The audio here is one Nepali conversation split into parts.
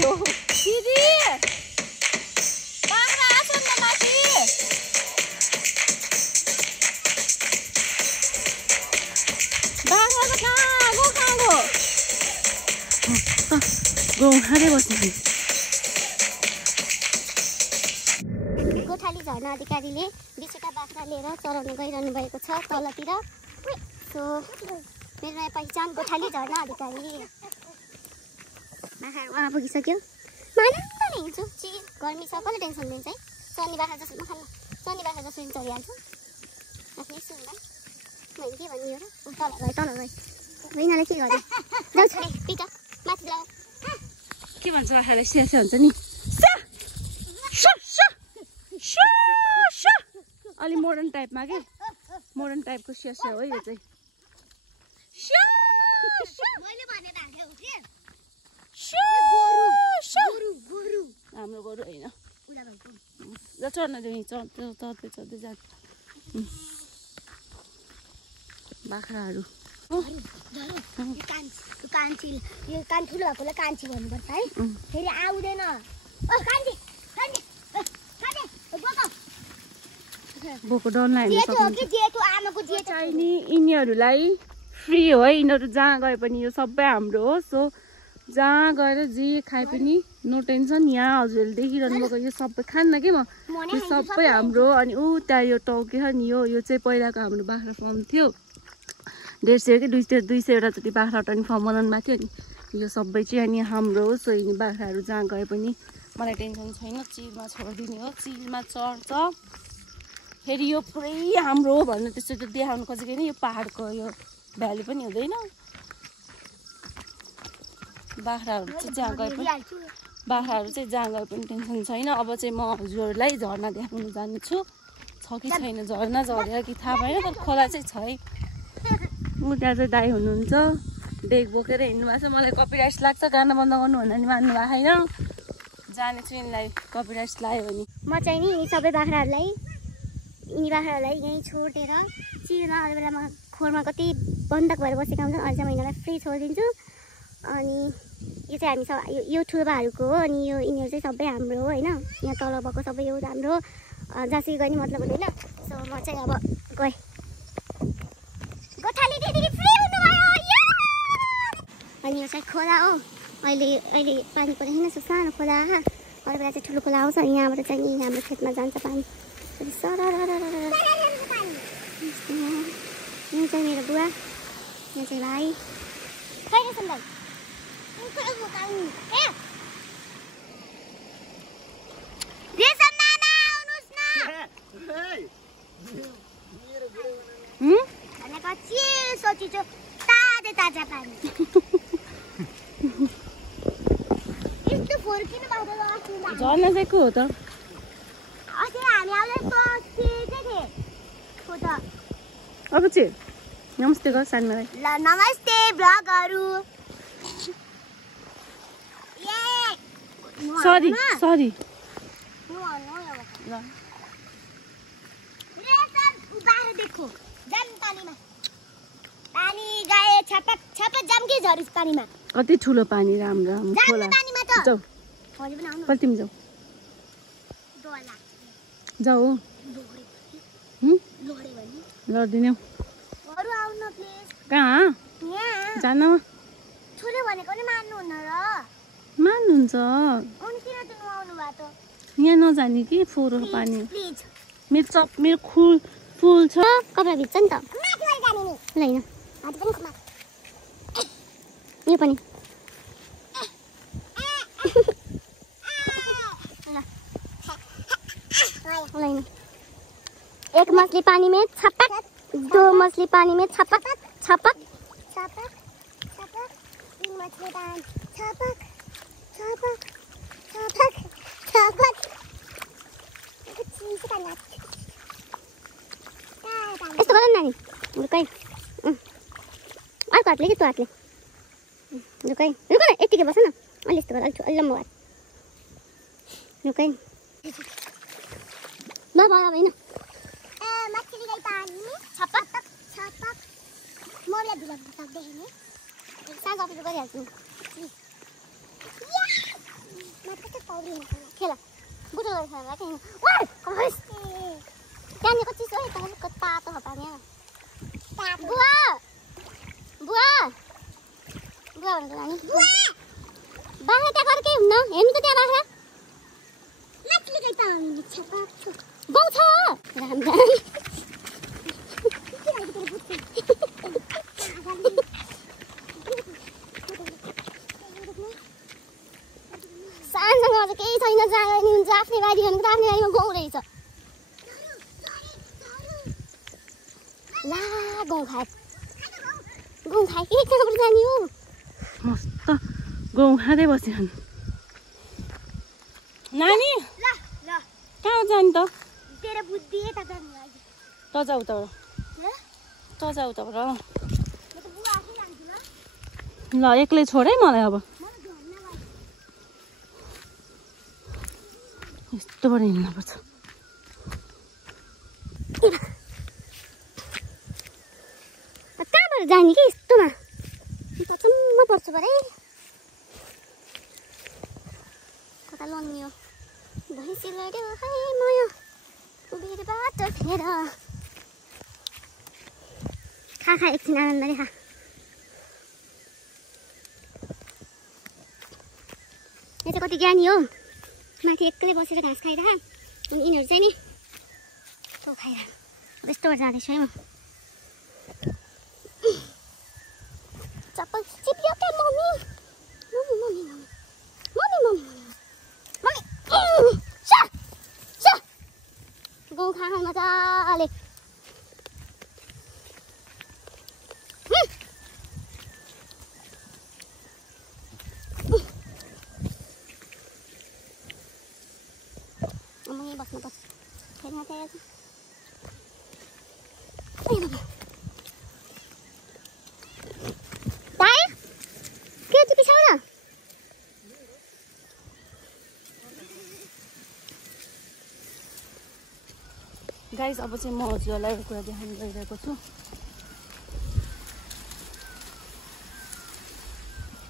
यो दिदी बाख्रा आछन् न माथि बाख्रा कहाँ गयो गौ खाँदै बस्नु गोठाली झर्ना अधिकारीले 20वटा बाख्रा लिएर चराउन गइरहनु भएको छ तलतिर सो मेरो नयाँ पहिचान गोठाली झर्ना अधिकारी बाख्रा वहाँ पुगिसक्यो मानन्द हिँड्छु चिज गर्मी छ कसले टेन्सन लिन्छ है शनि बाख्रा जसो नखानु शनि बाख्रा जसो चढिहाल्छु आफ्नो यस्तो हुँदा मैले के भन्ने हो र तल गएँ यिनीहरूलाई के गरेँ जाऊ छोडे पिट माथि ला के भन्छ बाख्रालाई स्यास्या हुन्छ नि अलि मोडर्न टाइपमा के मोडर्न टाइपको स्यास्या हो यो चाहिँ हाम्रो गोरु होइन चढ्न दिउँ चढ्दै जान्छ बाख्राहरू यो कान ठुलो भएकोलाई कान्छी भन्नुपर्छ है फेरि आउँदैन बोको डर लाग्यो चाहिने यिनीहरूलाई फ्री हो है यिनीहरू जहाँ गए पनि यो सबै हाम्रो हो सो जहाँ गएर जे खाए पनि नो टेन्सन यहाँ हजुरहरूले देखिरहनु भएको यो सबै खान्न कि म यो सबै हाम्रो अनि ऊ त्यहाँ यो टाउके छ नि यो चाहिँ पहिलाको हाम्रो बाख्रा फार्म थियो 150 कि 200 वटा जति बाख्रा अनि फार्म बनाउनु भएको थियो नि यो सबै चाहिँ अनि हाम्रो हो सो यिनी बाख्राहरू जहाँ गए पनि मलाई टेन्सन छैन चिलमा छोडिदिने हो चिलमा चढ्छ फेरि यो पुरै हाम्रो हो भन्नु त्यस्तो त देखाउनु खोजेको नि यो पहाडको यो भ्याली पनि हुँदैन बाख्राहरू चाहिँ जहाँ गए पनि टेन्सन छैन अब चाहिँ म हजुरहरूलाई झर्ना देखाउनु जान्छु छ कि छैन झर्ना झरेर कि थाहा भएन तर खोला चाहिँ छ है उता चाहिँ दाइ हुनुहुन्छ बेग बोकेर हिँड्नु भएको छ मलाई कपिराइट लाग्छ गाना बन्द गर्नु भन्दा नि मान्नु भएको छैन जानेछु यिनीलाई कपिराइट लाग्यो भने म चाहिँ नि यिनी बाख्राहरूलाई यहीँ छोडेर चिरमा अरू बेलामा खोरमा कति बन्धक भएर बसेका हुन्छन् अहिले चाहिँ म यिनीहरूलाई फ्री छोडिदिन्छु अनि यो चाहिँ हामी सब यो ठुलोबाहरूको हो अनि यो यिनीहरू चाहिँ सबै हाम्रो हो होइन यहाँ तल भएको सबै यो हाम्रो जहाँसुकै गए नि मतलब हुँदैन सो म चाहिँ अब गएँ गोठाली दिदी फ्री हुनुभयो अनि यो चाहिँ खोला हो अहिले पानी परेको छैन सानो खोला अरू बेला चाहिँ ठुलो खोला आउँछ यहाँबाट चाहिँ हाम्रो खेतमा जान्छ पानी यहाँ चाहिँ मेरो बुवा यहाँ चाहिँ भाइ ताजा पानी झर्ना चाहिँ को हो त अब चाहिँ नमस्ते गर सानोलाई ल नमस्ते ब्लगहरू सरी देखो जाम पानीमा पानी गए छपक जाम के झरिस पानीमा कति ठुलो पानी राम्रो खोला जाऊ कतिमा जाऊ जाऊ लडिदिने कहाँ जान मान्नुहुन्छ यहाँ नजाने कि फोहोर पानी मेरो फुल छ कपडा भिज्छ नि त ल यो पनि एक मछली पानी में छपक 2 मछली पानी में छपक छपक छपक छपक 3 मछली पानी छपक छपक छपक छपक यस्तो गर नानी रुकै अर्को हातले कि त्यो हातले रुकै रुक न यतिकै बस न अलि यस्तो गर अलि लम्बो हात रुकै ल भयो अब होइन मछली गई पानी में छपक छपक मोरले भिलाउन सक्दै हैन साग अपिलो गरिहाल्छु खेला बुटो गरेर खेला के ओइ कस त्यहाँनिर चिसो है तलको तातो हो पानी बुवा बुवा बुवा भनेको नानी बाख्रा त्यहाँ गरेकै हुन्न हेर्नु त त्यहाँ बाख्रा माथि गई त गौ छ राम राम सानसँग अझ केही छैन जाँदा नि हुन्छ आफ्नै बारी भनेको त आफ्नै बारीमा गौ रहेछ ला गौ खाए के कहाँबाट जाने हो मस्त गहुँ खाँदै बस्यो नानी कहाँ जाने त तेरो बुद्धि यता जानु लागि त जाऊ उताबाट ल एक्लै छोड है मलाई अब यस्तोबाट हिँड्नुपर्छ कहाँबाट जाने कि यस्तोमा चुम्म पर्छु परे कता लन्ने हो भैँसी लड्यो है मयो भिरबाट फेर खा एकछिन आनन्दले खा यो चाहिँ कति ज्ञानी हो माथि एक्लै बसेर घाँस खाइरह अनि यिनीहरू चाहिँ नि तो खाइरह अब यस्तोबाट जाँदैछु है म चप्पल चिप्लियो क्या मम्मी गहुँ खा मजाले म यहीँ बस्नुपर्छ फेरि मात्रै आएछ के त्यो पिछाउ न गाइस अब चाहिँ म हजुरहरूलाई एउटा कुरा देखाउन गइरहेको छु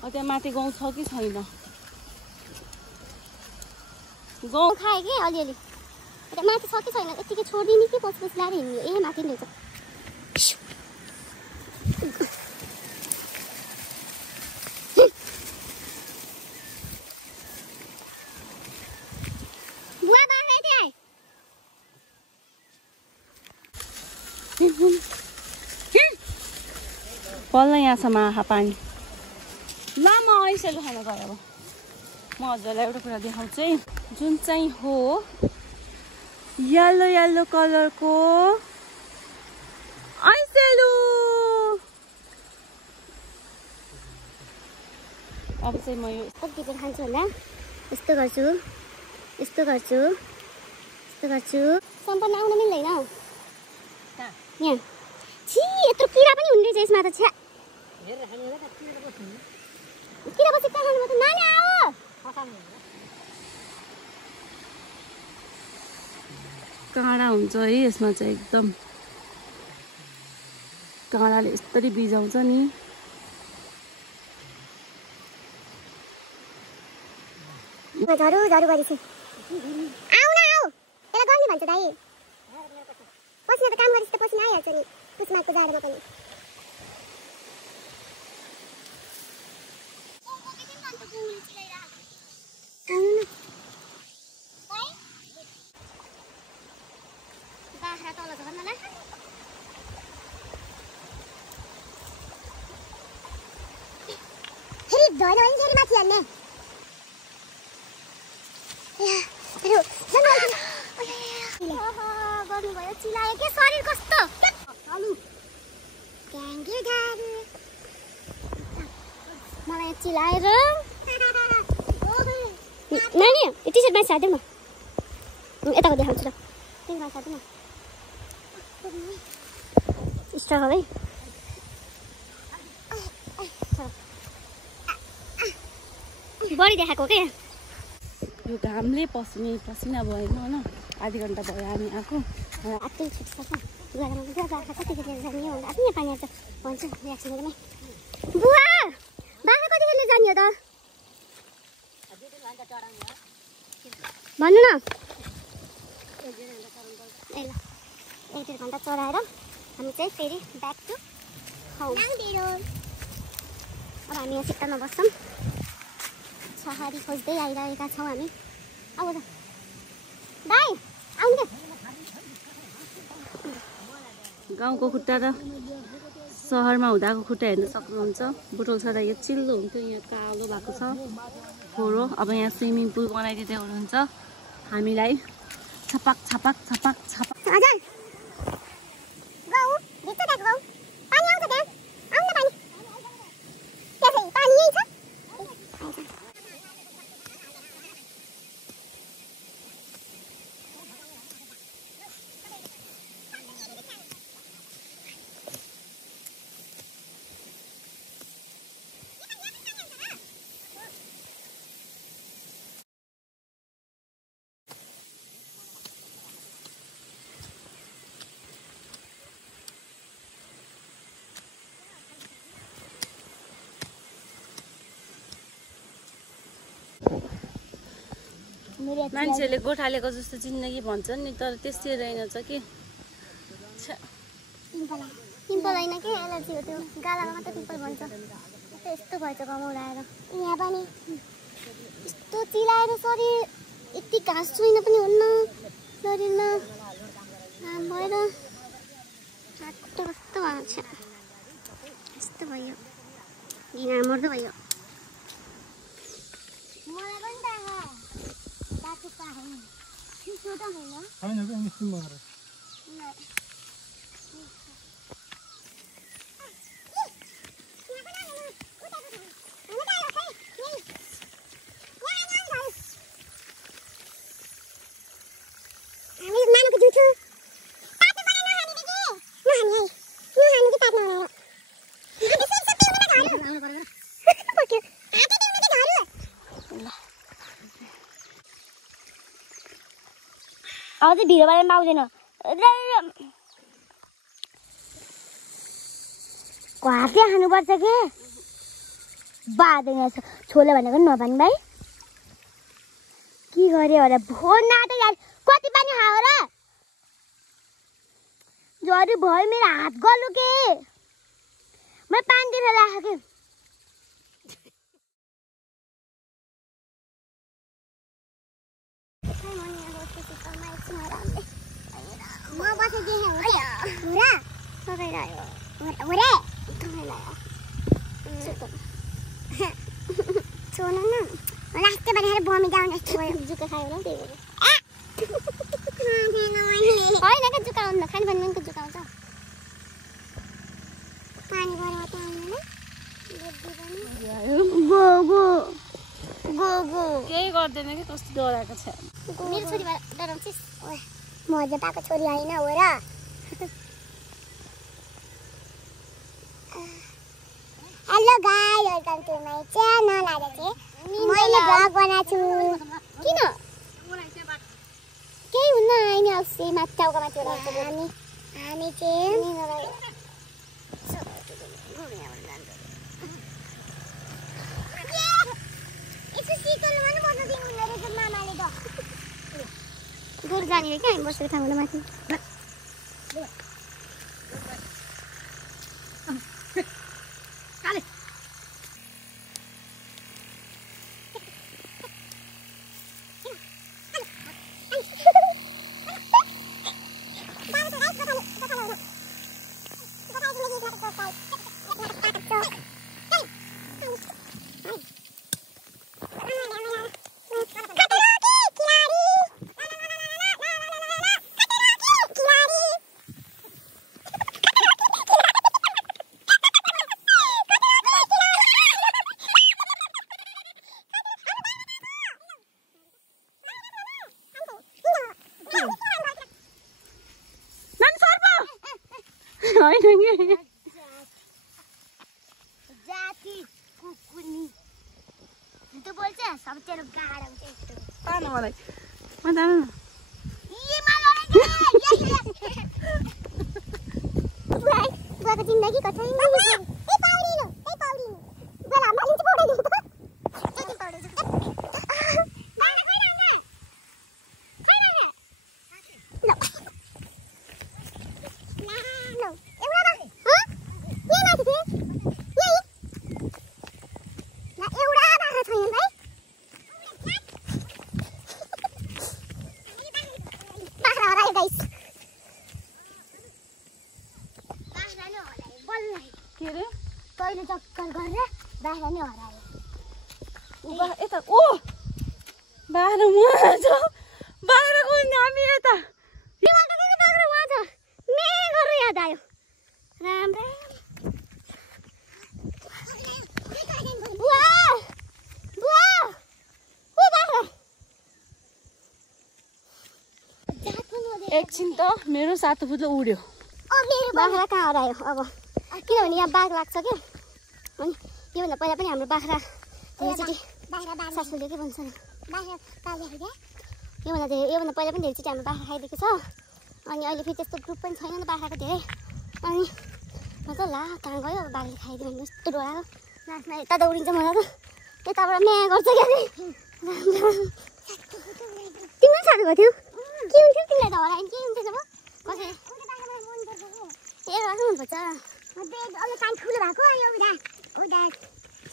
त्यहाँ माथि गाउँ छ कि छैन गाउँ खाएँ कि अलिअलि त्यहाँ माथि छ कि छैन यतिकै छोडिदिने कि पछि ल्याएर हिँड्नु ए माथि नि रहेछ पल्ल यहाँसम्म आँखा पानी ल म ऐसेलु खान गएँ अब म हजुरलाई एउटा कुरा देखाउँछु है जुन चाहिँ हो येलो येलो कलरको ऐसेलु अब चाहिँ म यो टिपेर खान्छु होला यस्तो गर्छु सम्पन्न आउन मिल्दैन यहाँ छि यत्रो किरा पनि हुने रहेछ यसमा त छ्या किरा बसी कहाँ खानु नानी आऊ काँडा हुन्छ है यसमा चाहिँ एकदम काँडाले यसरी बिजाउँछ नि झरू गरेछ आऊ न आऊ त्यसलाई गर्ने भन्छ दाइ पसिना त काम गरेपछि त पसिना आइहाल्छ नि पुसमाको जाडोमा पनि बाख्रा तल झर्न लाग्छ फेरि झर्यो भने फेरि माथि हाल्ने गर्नुभयो चिलायो के शरीर कस्तो मलाई चिलाएर नानी यो टी सर्ट माथि सार्दैन यताको देखाउँछु ल त्यही माथि सार्दैन स्ट्रगल है बढी देखाएको के यो घामले पसिना भयो होइन आधी घन्टा भयो हामी आएको आत्तै छुट्छ गुवामा पुरा बाख्रा कतिखेर जाने हो आफ्नै पानी आउँछ भन्छु रियाक्सनमै बुवा बाख्रा कतिखेर जाने हो त भन्नु न। ए ल 1-1.5 घन्टा चराएर हामी चाहिँ फेरि ब्याक टु हाउस। अब हामी यहाँ सिक्कामा बस्छौँ। छहारी खोज्दै आइरहेका छौँ हामी। आऊ त दाइ आउनु। गाउँको खुट्टा र सहरमा हुँदाको खुट्टा हेर्न सक्नुहुन्छ। बुटोल छँदा यो चिल्लो हुन्थ्यो, यहाँ कालो भएको छ फोहोरो। अब यहाँ स्विमिङ पुल बनाइदिँदै हुनुहुन्छ हामीलाई। छपाक छपाक छपाक छपाक। हजुर गाउँ भित्र गएको गाउँ पानी आउँछ त्यहाँ। आउन पानी त्यसै पानी यही छ। मान्छेले गोठालेको जस्तो जिन्दगी भन्छन् नि, तर त्यस्तै रहेनछ कि। पिम्पल होइन कि एलर्जी हो, त्यो गालामा मात्रै पिम्पल भन्छ। यस्तो भएछ गमाउराएर यहाँ पनि यस्तो चिलाएर शरीर यति घाँस छुइन पनि हुन्न शरीरमा घाम भएर खुट्टा कस्तो भएको छ। यस्तो भयो घिना मर्दो भयो। अब चाहिँ भिडियोबाट पाउँदैन। घाँसे खानुपर्छ के बाँदैन छोले भनेको नि नभन् भाइ। के गऱ्यो होला फोन नाटो यार। कति पानी खायो र? जरी भयो मेरो हात गल्यो के। मैले पानी दिएर राखेँ के। म बसेदेखि छोड्नु न लास्टै भनेर बमी जाउँ जस्तो भयो। जुका खायो होला त्यही भएर होइन क्या जुका आउँदैन। खाने भने पनि जुका आउँछ। पानी गएर मात्रै आउँदैन। केही गर्दैन कि कस्तो डराएको छ। मेरो छोरीबाट डराउँछिस्? म अझ पाएको छोरी होइन हो र। Hello guys welcome to my channel. आज चाहिँ मैले भ्लग बनाएको छु। किन केही हुन्न होइन। अस्ति माछाउको माथि हामी चाहिँ गोरु जाने क्या हामी बसेको ठाउँबाट माथि। जिन्दगी कठिन बाख्रा नै हरायो यता ओ बाख्रा वहाँ छ बाख्रा कोही हामी यता बाख्रा वहाँ छ मेघहरू याद आयो राम राम एकछिन त मेरो सातो फुत्लो उड्यो बाख्रा कहाँ हरायो अब किनभने यहाँ बाघ लाग्छ क्या अनि योभन्दा पहिला पनि हाम्रो बाख्रा धेरैचोटि सासुले के भन्छ योभन्दा पहिला पनि धेरैचोटि हाम्रो बाख्रा खाइदिएको छ अनि अहिले फेरि त्यस्तो ग्रुप पनि छैन नि बाख्राको धेरै अनि म त ला कहाँ गयो बाघले खाइदियो भने यस्तो डोराको लास्टमा यता दौडिन्छ मलाई त यताबाट म्या गर्छ क्या तिमीलाई साथी भएको थियो के हुन्थ्यो तिमीलाई त हरायो के हुन्थ्यो जब कसरी ए मनपर्छ ठुलो भएको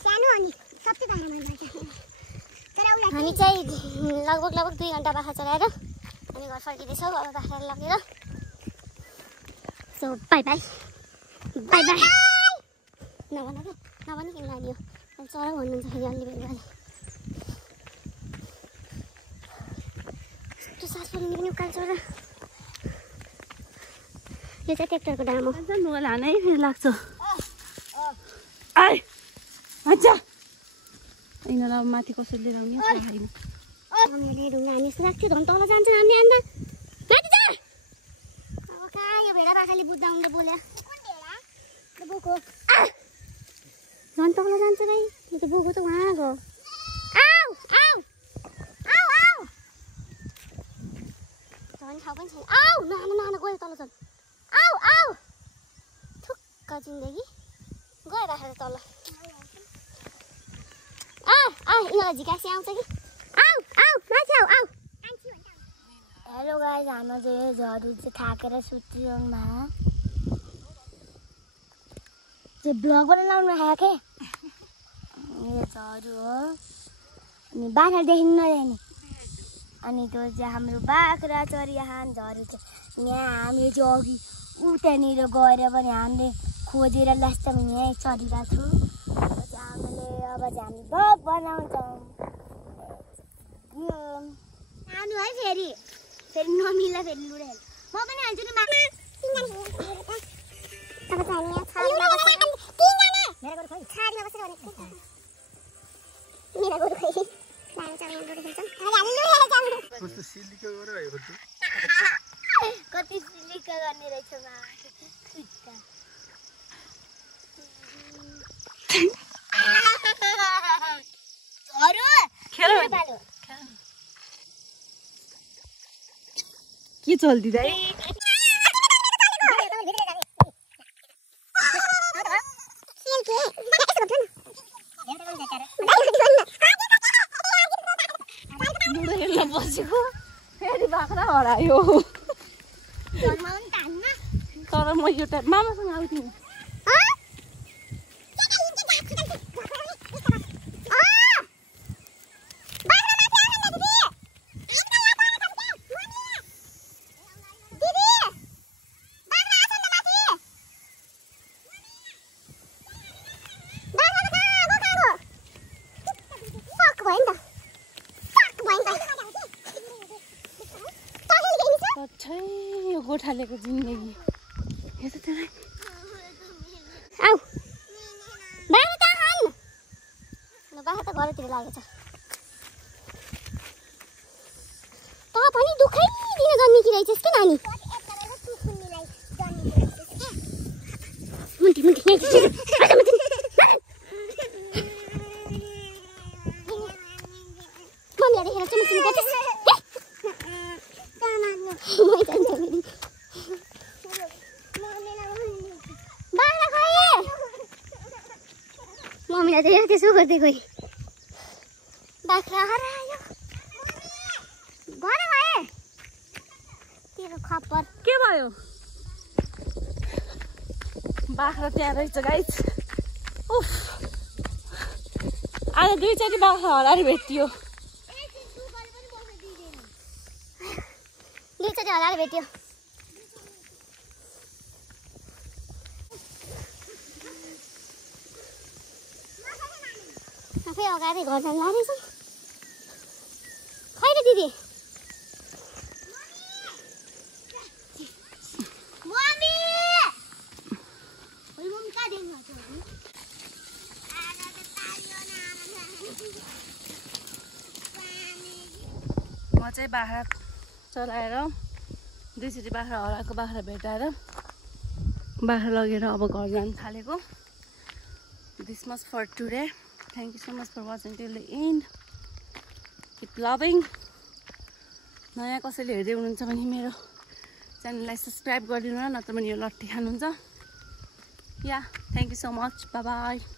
सानो अनि सबै बाख्रा मनपर्छ हामी चाहिँ लगभग 2 घन्टा बाख्रा चलाएर हामी घर फर्किँदैछौँ अब बाख्रा लगेर so by by by by नभन किन नानी हो चरा भन्नुहुन्छ फेरि अलि बेलुकाले त्यो सास पनि उकाल्छ र यो चाहिँ ट्र्याक्टरको डाम हो मोबाइल हानै फेरि लाग्छ आइ अच्छा यिनीहरूलाई माथि कसरी लिएर आउने थाहा छैन हामीले ढुङ्गा हानी जस्तो लाग्थ्यो झन् तल जान्छ हामी अन्त माथि जा अब कहाँ यो भेडा बाख्राले बुझ्दा हुन्छ बोल्या बोको झन् तल जान्छ भाइ यो त बोको त उहाँ गयो आऊ आऊ आऊ आऊ झन् ठाउँ पनि छैन आऊ नहान गयो तल झन् आऊ आऊ थुक्क जिन्दगी गयो बाख्रा तल यिनीहरूलाई झिकासी आउँछ कि आऊ आऊ माथि आऊ आऊ हेलो गाइस हाम्रो चाहिँ झरू चाहिँ थाकेर सुतिरहनुमा चाहिँ ब्लग बनाउनु आएको यो झरू हो अनि बाख्रा देखिनु नजाने अनि त्यो चाहिँ हाम्रो बाख्रा चरियाहान झरू चाहिँ यहाँ हामीले चाहिँ अघि उतानिर गएर पनि हामीले खोजेर लास्टमा यहाँ चढिरहेको छु हामीले अब चाहिँ हामी ब्लग बनाउँछौँ आउनु है फेरि नमिल्दा फेरि लुडेर म पनि हाल्छु नि अब चाहिँ हामी यहाँ कति सिलिका गर्ने रहेछ के चल्दिँदै बसेको फेरि बाख्रा हरायो तर म यो टाइम मामासँग आउँथेँ यो गोठालेको जिन्दगी हेर त्यसलाई आऊ बाख्रा त हाल बाख्रा त घरतिर लागेछ त पनि दुखै दिन जन्मिकी रहेछस् कि नानी मुन्टी मुन्टी मम्मीलाई देखेर चुमुचुमु गर्छस् मम्मीलाई त त्यसो गर्दै गई बाख्रा हरायो भन भए तेरो खप्पर के भयो बाख्रा त्यहाँ रहेछ गाइस उफ आज 2-4 बाख्रा हराएर भेटियो 2-4 हराएर भेट्यो अगाडि घर जान लाग्दैछ खै र दिदी म चाहिँ बाख्रा चलाएर दुईचोटि बाख्रा हराएको बाख्रा भेटाएर बाख्रा लगेर अब घर जान थालेको this much for today thank you so much for watching till the end keep loving नयाँ कसैले हेर्दै हुनुहुन्छ भने मेरो च्यानललाई सब्सक्राइब गरिदिनु न नत्र भने यो लट्ठी खानुहुन्छ या thank you so much by by